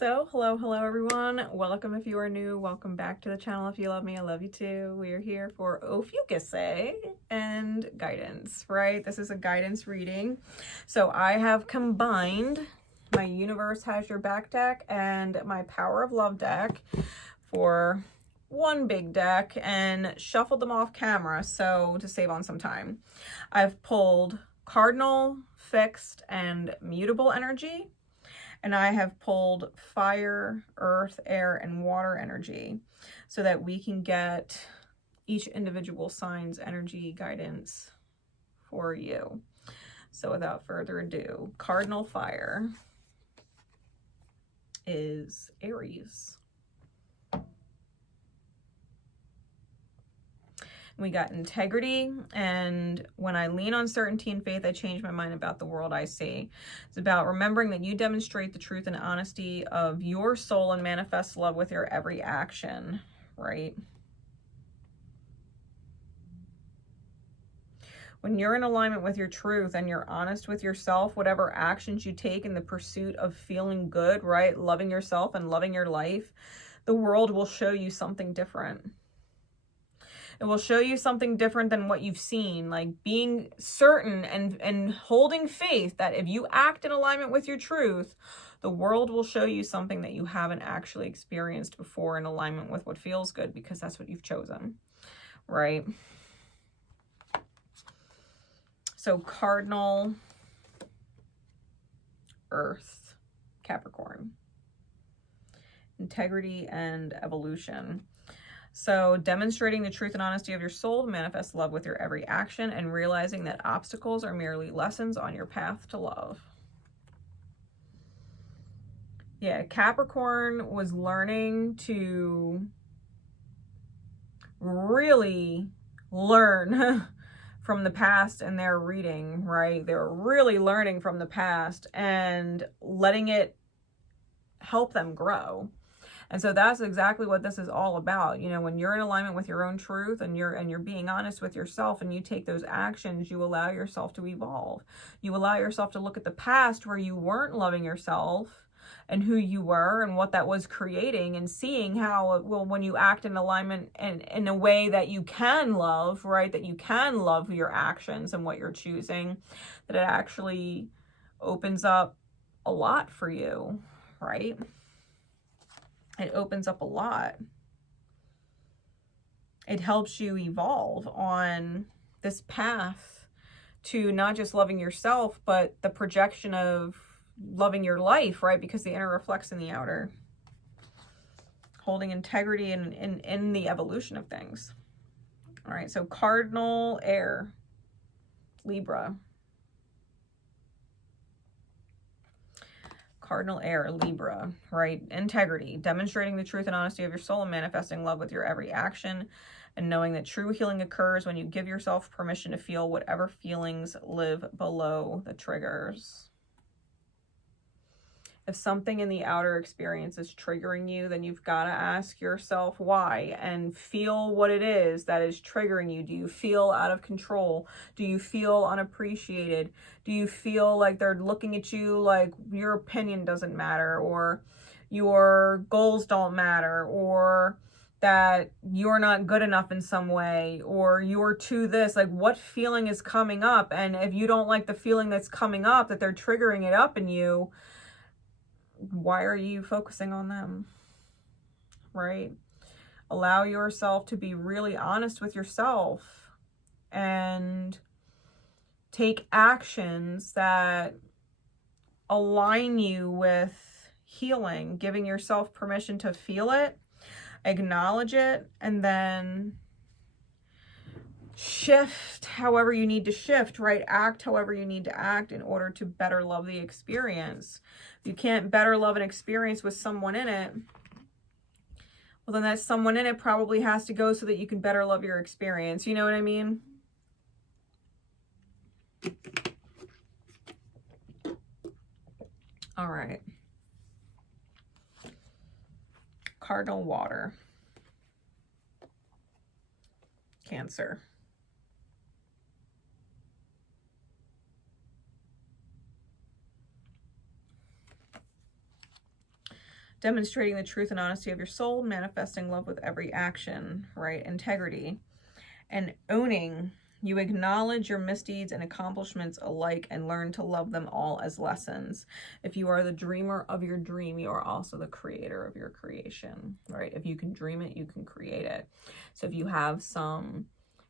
Hello everyone. Welcome if you are new. Welcome back to the channel. If you love me, I love you too. We are here for Ophiuchus and guidance, right? This is a guidance reading. So I have combined my Universe Has Your Back deck and my Power of Love deck for one big deck and shuffled them off camera so to save on some time. I've pulled cardinal, fixed, and mutable energy. And I have pulled fire, earth, air, and water energy so that we can get each individual sign's energy guidance for you. So without further ado, cardinal fire is Aries. We got integrity, and when I lean on certainty and faith, I change my mind about the world I see. It's about remembering that you demonstrate the truth and honesty of your soul and manifest love with your every action, right? When you're in alignment with your truth and you're honest with yourself, whatever actions you take in the pursuit of feeling good, right? Loving yourself and loving your life, the world will show you something different. It will show you something different than what you've seen, like being certain and holding faith that if you act in alignment with your truth, the world will show you something that you haven't actually experienced before in alignment with what feels good, because that's what you've chosen, right? So cardinal, earth, Capricorn, integrity and evolution. So demonstrating the truth and honesty of your soul, manifest love with your every action, and realizing that obstacles are merely lessons on your path to love. Yeah, Capricorn was learning to really learn from the past in their reading, right? They were really learning from the past and letting it help them grow. And so that's exactly what this is all about. You know, when you're in alignment with your own truth and you're being honest with yourself and you take those actions, you allow yourself to evolve. You allow yourself to look at the past where you weren't loving yourself and who you were and what that was creating, and seeing how, well, when you act in alignment and in a way that you can love, right, that you can love your actions and what you're choosing, that it actually opens up a lot for you, right? It opens up a lot. It helps you evolve on this path to not just loving yourself, but the projection of loving your life, right? Because the inner reflects in the outer. Holding integrity in the evolution of things. All right, so cardinal air, Libra. Cardinal air, Libra, right? Integrity, demonstrating the truth and honesty of your soul and manifesting love with your every action, and knowing that true healing occurs when you give yourself permission to feel whatever feelings live below the triggers. If something in the outer experience is triggering you, then you've got to ask yourself why and feel what it is that is triggering you. Do you feel out of control? Do you feel unappreciated? Do you feel like they're looking at you like your opinion doesn't matter, or your goals don't matter, or that you're not good enough in some way, or you're too this? Like, what feeling is coming up? And if you don't like the feeling that's coming up, that they're triggering it up in you, why are you focusing on them, right? Allow yourself to be really honest with yourself and take actions that align you with healing, giving yourself permission to feel it, acknowledge it, and then shift however you need to shift, right? Act however you need to act in order to better love the experience. If you can't better love an experience with someone in it, well, then that someone in it probably has to go so that you can better love your experience. You know what I mean? All right. Cardinal water. Cancer. Demonstrating the truth and honesty of your soul, manifesting love with every action, right? Integrity. And owning, you acknowledge your misdeeds and accomplishments alike and learn to love them all as lessons. If you are the dreamer of your dream, you are also the creator of your creation, right? If you can dream it, you can create it. So if you have some,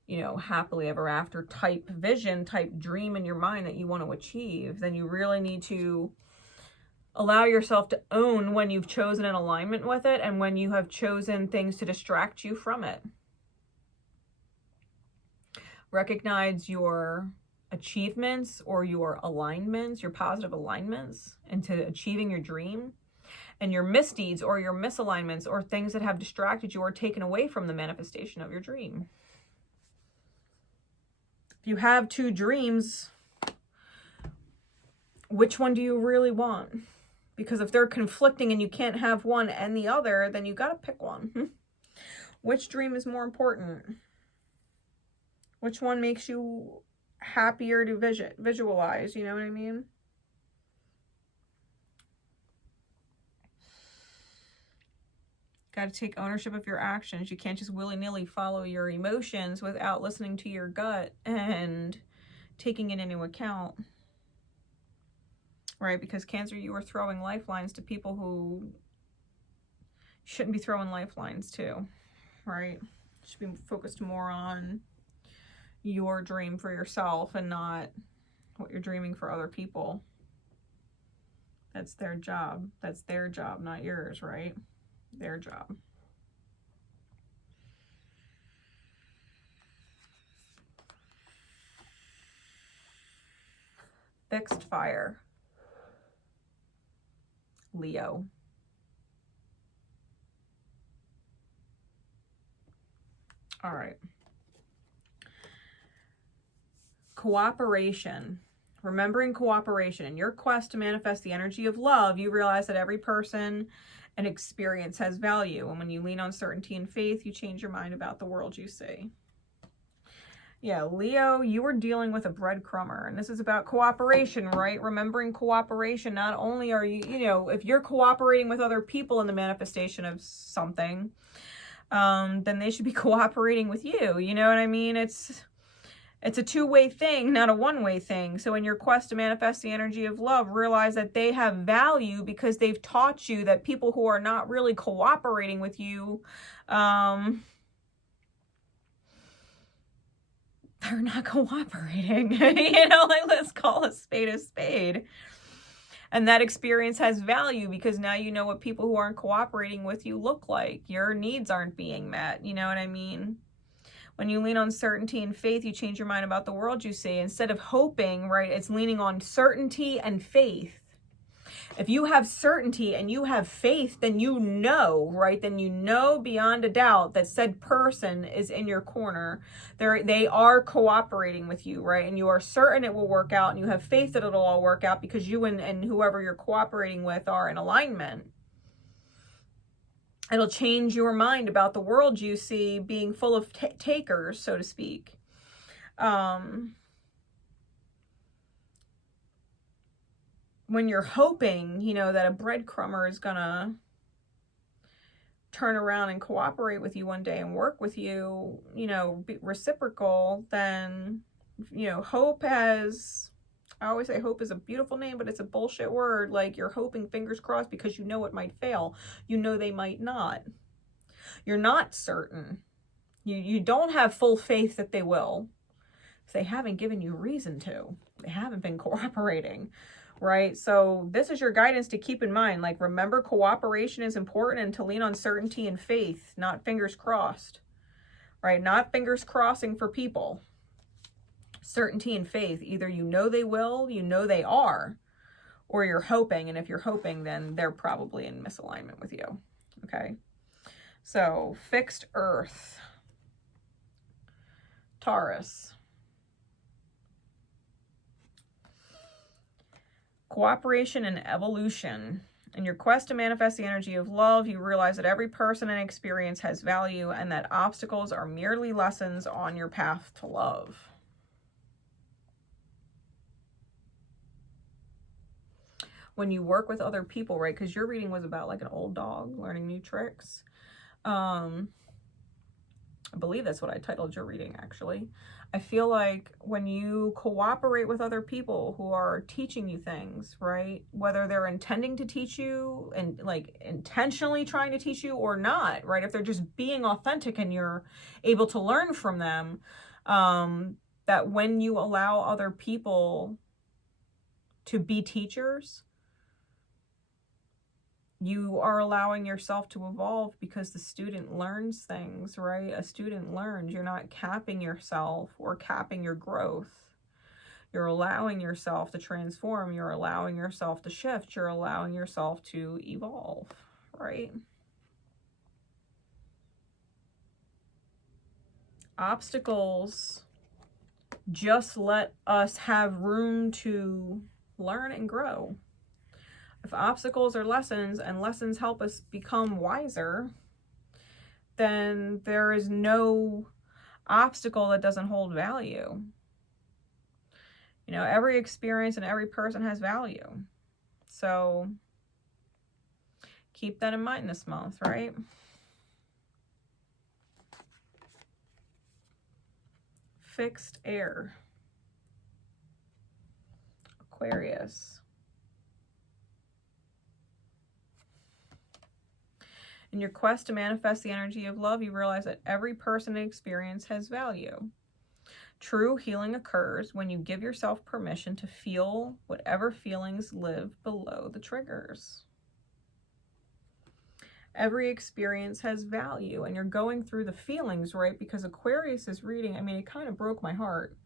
you know, happily ever after type vision, type dream in your mind that you want to achieve, then you really need to allow yourself to own when you've chosen an alignment with it and when you have chosen things to distract you from it. Recognize your achievements or your alignments, your positive alignments into achieving your dream, and your misdeeds or your misalignments or things that have distracted you or taken away from the manifestation of your dream. If you have two dreams, which one do you really want? Because if they're conflicting and you can't have one and the other, then you got to pick one. Which dream is more important? Which one makes you happier to visualize? You know what I mean? Got to take ownership of your actions. You can't just willy-nilly follow your emotions without listening to your gut and taking it into account. Right? Because Cancer, you are throwing lifelines to people who shouldn't be throwing lifelines to. Right? Should be focused more on your dream for yourself and not what you're dreaming for other people. That's their job. That's their job, not yours, right? Their job. Fixed fire. Leo. All right. Cooperation. Remembering cooperation. In your quest to manifest the energy of love, you realize that every person and experience has value. And when you lean on certainty and faith, you change your mind about the world you see. Yeah, Leo, you were dealing with a breadcrumber, and this is about cooperation, right? Remembering cooperation. Not only are you, you know, if you're cooperating with other people in the manifestation of something, then they should be cooperating with you. You know what I mean? It's a two-way thing, not a one-way thing. So in your quest to manifest the energy of love, realize that they have value because they've taught you that people who are not really cooperating with you, they're not cooperating. You know, like, let's call a spade a spade. And that experience has value because now you know what people who aren't cooperating with you look like. Your needs aren't being met. You know what I mean? When you lean on certainty and faith, you change your mind about the world you see. Instead of hoping, right, it's leaning on certainty and faith. If you have certainty and you have faith, then you know, right? Then you know beyond a doubt that said person is in your corner. They are cooperating with you, right? And you are certain it will work out, and you have faith that it'll all work out because you and whoever you're cooperating with are in alignment. It'll change your mind about the world you see being full of takers, so to speak. When you're hoping, you know, that a breadcrumber is gonna turn around and cooperate with you one day and work with you, you know, be reciprocal, then, you know, hope has, I always say hope is a beautiful name, but it's a bullshit word. Like, you're hoping, fingers crossed, because you know it might fail. You know they might not. You're not certain. You don't have full faith that they will. They haven't given you reason to. They haven't been cooperating. Right? So this is your guidance to keep in mind. Like, remember, cooperation is important and to lean on certainty and faith, not fingers crossed. Right? Not fingers crossing for people. Certainty and faith. Either you know they will, you know they are, or you're hoping. And if you're hoping, then they're probably in misalignment with you. Okay? So, fixed earth. Taurus. Cooperation and evolution. In your quest to manifest the energy of love, you realize that every person and experience has value and that obstacles are merely lessons on your path to love. when you work with other people, right? Because your reading was about like an old dog learning new tricks. I believe that's what I titled your reading, actually. I feel like when you cooperate with other people who are teaching you things, right? Whether they're intending to teach you and like intentionally trying to teach you or not, right? If they're just being authentic and you're able to learn from them, that when you allow other people to be teachers, you are allowing yourself to evolve because the student learns things, right? A student learns. You're not capping yourself or capping your growth. You're allowing yourself to transform. You're allowing yourself to shift. You're allowing yourself to evolve, right? Obstacles just let us have room to learn and grow. If obstacles are lessons and lessons help us become wiser, then there is no obstacle that doesn't hold value. You know, every experience and every person has value. So keep that in mind this month, right? Fixed air. Aquarius. In your quest to manifest the energy of love, you realize that every person and experience has value. True healing occurs when you give yourself permission to feel whatever feelings live below the triggers. Every experience has value, and you're going through the feelings, right? Because Aquarius is reading, I mean, it kind of broke my heart.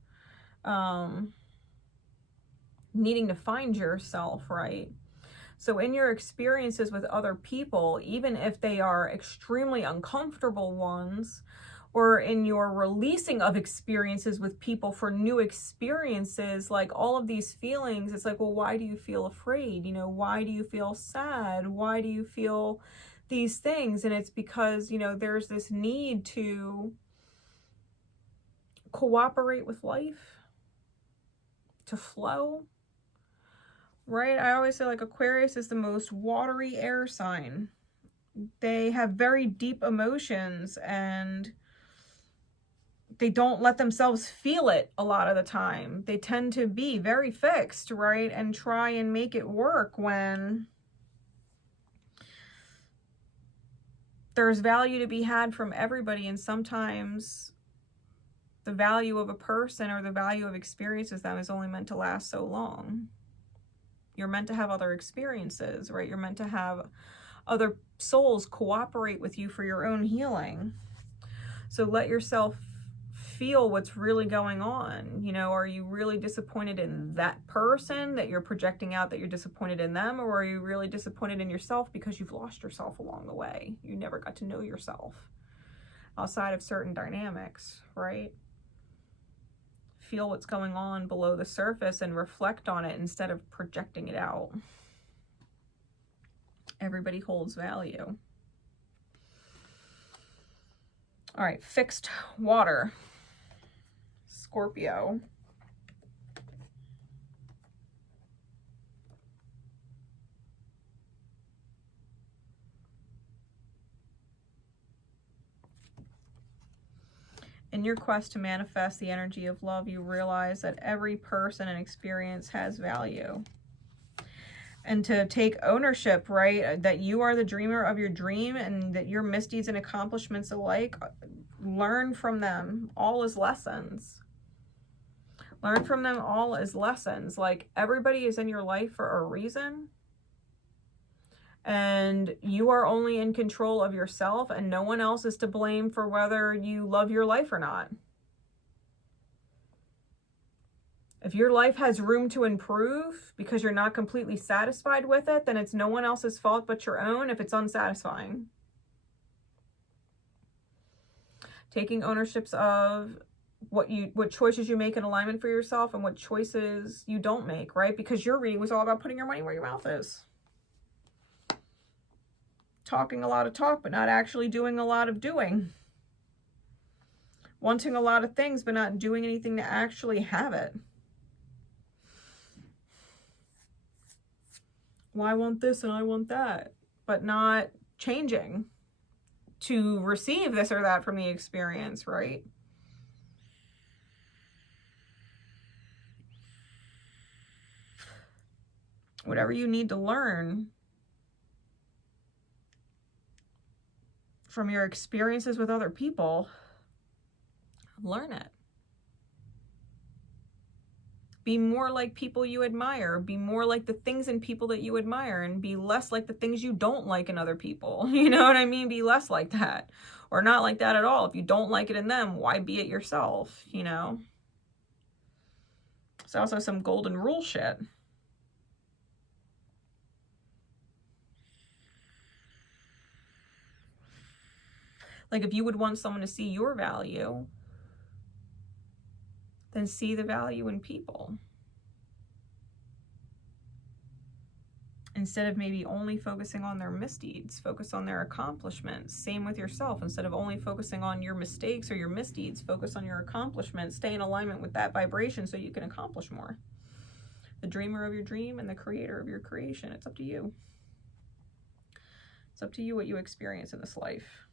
Needing to find yourself, right? So in your experiences with other people, even if they are extremely uncomfortable ones, or in your releasing of experiences with people for new experiences, like all of these feelings, it's like, well, why do you feel afraid? You know, why do you feel sad? Why do you feel these things? And it's because, you know, there's this need to cooperate with life, to flow. Right? I always say like Aquarius is the most watery air sign. They have very deep emotions and they don't let themselves feel it a lot of the time. They tend to be very fixed, right? And try and make it work when there's value to be had from everybody. And sometimes the value of a person or the value of experiences with them is only meant to last so long. You're meant to have other experiences, right? You're meant to have other souls cooperate with you for your own healing. So let yourself feel what's really going on. You know, are you really disappointed in that person that you're projecting out that you're disappointed in them? Or are you really disappointed in yourself because you've lost yourself along the way? You never got to know yourself outside of certain dynamics, right? Feel what's going on below the surface and reflect on it instead of projecting it out. Everybody holds value. All right, fixed water. Scorpio. In your quest to manifest the energy of love, you realize that every person and experience has value. And to take ownership, right? That you are the dreamer of your dream and that your misdeeds and accomplishments alike, learn from them all as lessons. Learn from them all as lessons. Like, everybody is in your life for a reason. And you are only in control of yourself, and no one else is to blame for whether you love your life or not. If your life has room to improve because you're not completely satisfied with it, then it's no one else's fault but your own if it's unsatisfying. Taking ownerships of what choices you make in alignment for yourself and what choices you don't make, right? Because your reading was all about putting your money where your mouth is. Talking a lot of talk, but not actually doing a lot of doing. Wanting a lot of things, but not doing anything to actually have it. Well, I want this and I want that, but not changing to receive this or that from the experience, right? Whatever you need to learn from your experiences with other people, learn it. Be more like people you admire. Be more like the things in people that you admire, and be less like the things you don't like in other people. You know what I mean? Be less like that, or not like that at all. If you don't like it in them, why be it yourself, you know? It's also some golden rule shit. Like, if you would want someone to see your value, then see the value in people. Instead of maybe only focusing on their misdeeds, focus on their accomplishments. Same with yourself. Instead of only focusing on your mistakes or your misdeeds, focus on your accomplishments. Stay in alignment with that vibration so you can accomplish more. The dreamer of your dream and the creator of your creation. It's up to you. It's up to you what you experience in this life.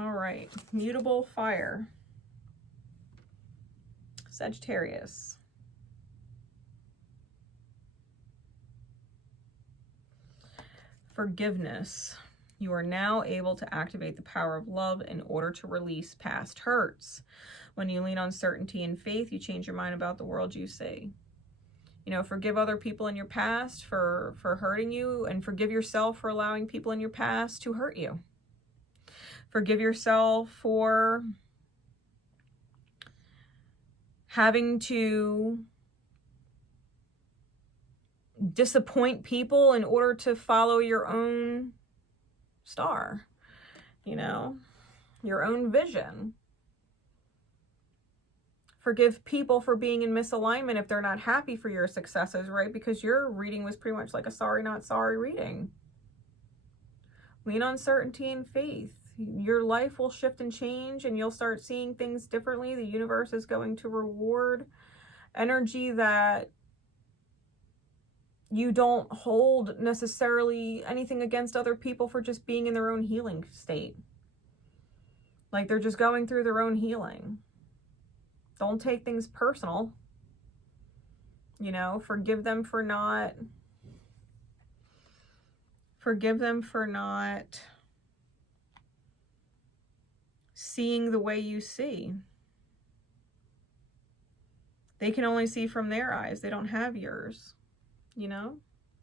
All right, mutable fire. Sagittarius. Forgiveness. You are now able to activate the power of love in order to release past hurts. When you lean on certainty and faith, you change your mind about the world you see. You know, forgive other people in your past for hurting you, and forgive yourself for allowing people in your past to hurt you. Forgive yourself for having to disappoint people in order to follow your own star, you know, your own vision. Forgive people for being in misalignment if they're not happy for your successes, right? Because your reading was pretty much like a sorry, not sorry reading. Lean on certainty and faith. Your life will shift and change, and you'll start seeing things differently. The universe is going to reward energy that you don't hold necessarily anything against other people for just being in their own healing state. Like, they're just going through their own healing. Don't take things personal. You know, forgive them for not seeing the way you see. They can only see from their eyes. They don't have yours. You know,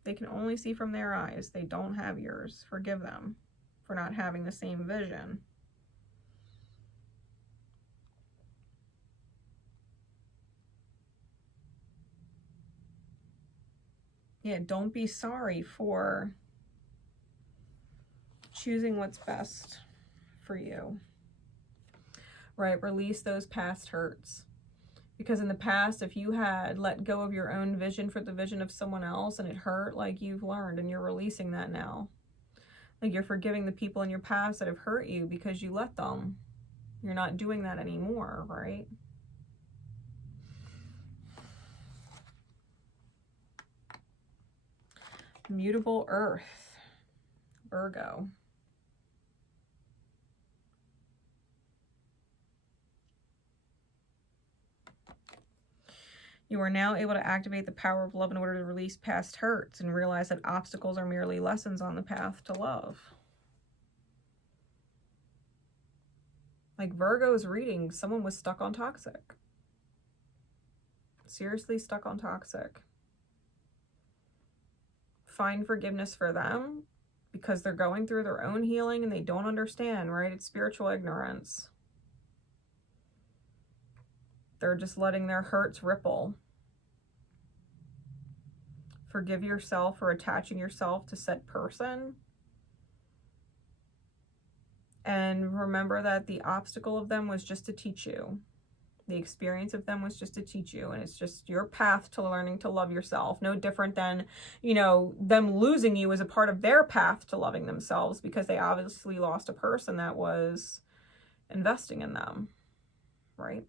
they can only see from their eyes. They don't have yours. Forgive them for not having the same vision. Yeah, don't be sorry for choosing what's best for you. Right? Release those past hurts. Because in the past, if you had let go of your own vision for the vision of someone else and it hurt, like, you've learned and you're releasing that now. Like, you're forgiving the people in your past that have hurt you because you let them. You're not doing that anymore, right? Mutable earth. Virgo. You are now able to activate the power of love in order to release past hurts and realize that obstacles are merely lessons on the path to love. Like, Virgo's reading, someone was stuck on toxic. Seriously stuck on toxic. Find forgiveness for them because they're going through their own healing and they don't understand, right? It's spiritual ignorance. They're just letting their hurts ripple. Forgive yourself for attaching yourself to said person. And remember that the obstacle of them was just to teach you. The experience of them was just to teach you. And it's just your path to learning to love yourself. No different than, you know, them losing you as a part of their path to loving themselves, because they obviously lost a person that was investing in them, right?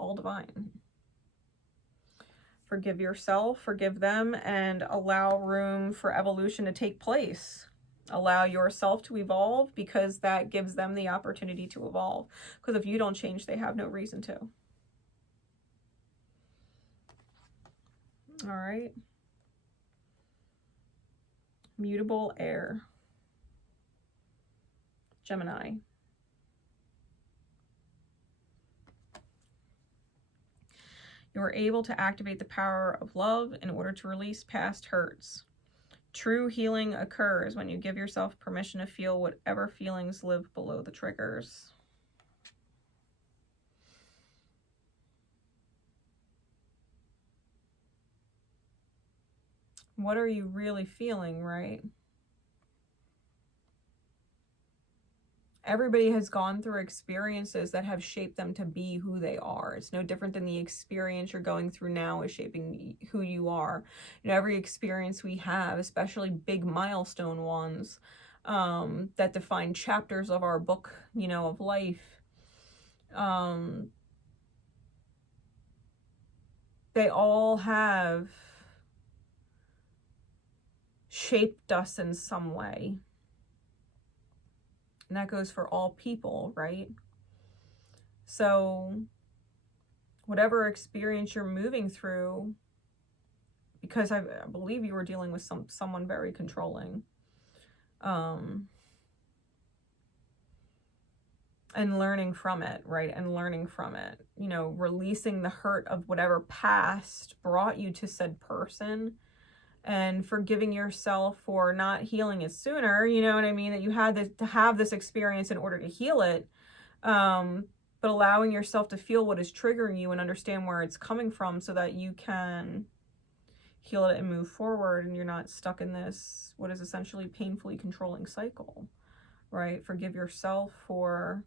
all divine. Forgive yourself, forgive them, and allow room for evolution to take place. Allow yourself to evolve, because that gives them the opportunity to evolve. Because if you don't change, they have no reason to. All right. Mutable air. Gemini. You are able to activate the power of love in order to release past hurts. True healing occurs when you give yourself permission to feel whatever feelings live below the triggers. What are you really feeling, right? Everybody has gone through experiences that have shaped them to be who they are. It's no different than the experience you're going through now is shaping who you are. You know, every experience we have, especially big milestone ones, that define chapters of our book, you know, of life, they all have shaped us in some way. And that goes for all people, right? So whatever experience you're moving through, because I believe you were dealing with someone very controlling, and learning from it, right? And learning from it, you know, releasing the hurt of whatever past brought you to said person, and forgiving yourself for not healing it sooner. You know what I mean? That you had to have this experience in order to heal it. But allowing yourself to feel what is triggering you and understand where it's coming from, so that you can heal it and move forward, and you're not stuck in this, what is essentially painfully controlling cycle, right? Forgive yourself for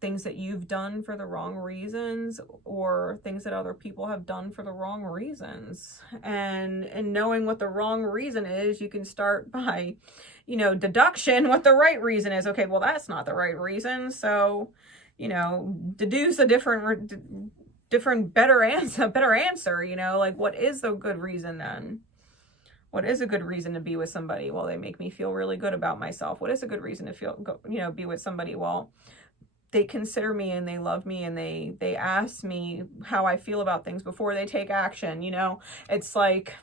things that you've done for the wrong reasons, or things that other people have done for the wrong reasons. And knowing what the wrong reason is, you can start by, you know, deduction what the right reason is. Okay, well, that's not the right reason. So, you know, deduce a better answer, you know, like, what is the good reason then? What is a good reason to be with somebody? Well, they make me feel really good about myself. What is a good reason to be with somebody? Well, they consider me and they love me, and they ask me how I feel about things before they take action. You know, it's like,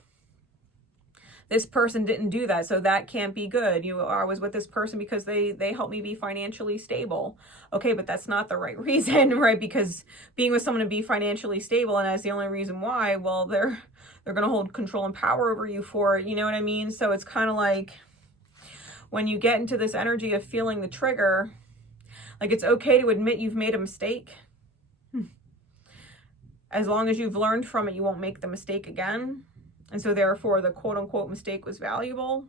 this person didn't do that, so that can't be good. I was with this person because they helped me be financially stable. Okay, but that's not the right reason, right? Because being with someone to be financially stable, and that's the only reason why, well, they're going to hold control and power over you for it. You know what I mean? So it's kind of like, when you get into this energy of feeling the trigger, like, it's okay to admit you've made a mistake. As long as you've learned from it, you won't make the mistake again. And so therefore, the quote unquote mistake was valuable.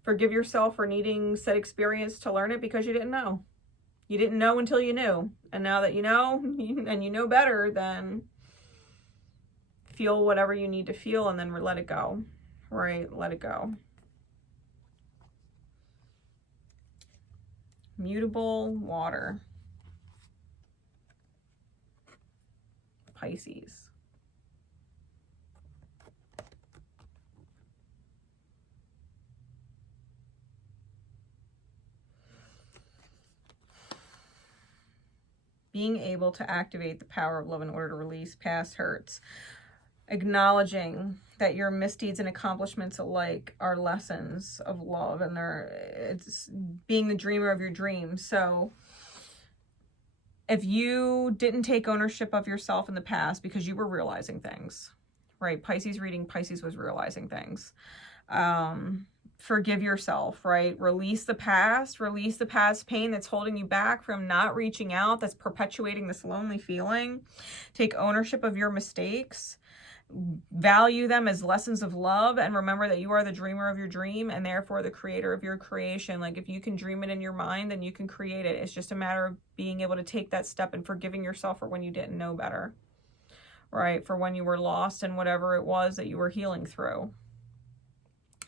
Forgive yourself for needing said experience to learn it, because you didn't know. You didn't know until you knew. And now that you know, and you know better, then feel whatever you need to feel, and then let it go, right? Let it go. Mutable water. Pisces. Being able to activate the power of love in order to release past hurts. Acknowledging that your misdeeds and accomplishments alike are lessons of love, and it's being the dreamer of your dreams. So if you didn't take ownership of yourself in the past because you were realizing things, right? Pisces reading, Pisces was realizing things. Forgive yourself, right? Release the past pain that's holding you back from not reaching out, that's perpetuating this lonely feeling. Take ownership of your mistakes. Value them as lessons of love, and remember that you are the dreamer of your dream, and therefore the creator of your creation. Like, if you can dream it in your mind, then you can create it. It's just a matter of being able to take that step and forgiving yourself for when you didn't know better, right? For when you were lost in whatever it was that you were healing through.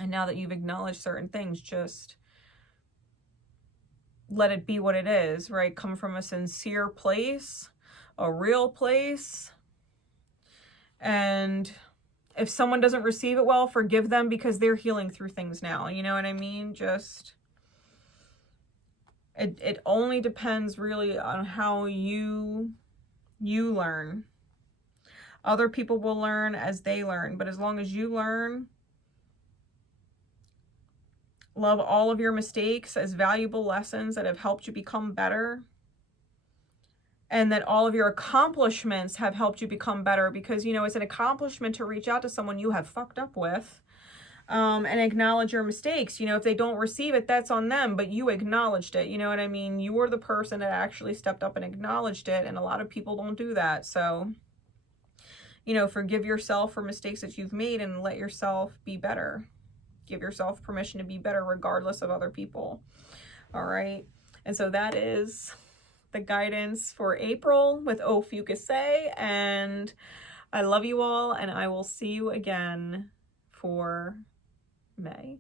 And now that you've acknowledged certain things, just let it be what it is, right? Come from a sincere place a real place. And if someone doesn't receive it well, forgive them because they're healing through things now. You know what I mean? Just, it only depends really on how you learn. Other people will learn as they learn, but as long as you learn, love all of your mistakes as valuable lessons that have helped you become better, and that all of your accomplishments have helped you become better, because, you know, it's an accomplishment to reach out to someone you have fucked up with, and acknowledge your mistakes. You know, if they don't receive it, that's on them, but you acknowledged it. You know what I mean? You were the person that actually stepped up and acknowledged it, and a lot of people don't do that. So, you know, forgive yourself for mistakes that you've made and let yourself be better. Give yourself permission to be better regardless of other people. All right. And so that is the guidance for April with Ophiuchus. And I love you all, and I will see you again for May.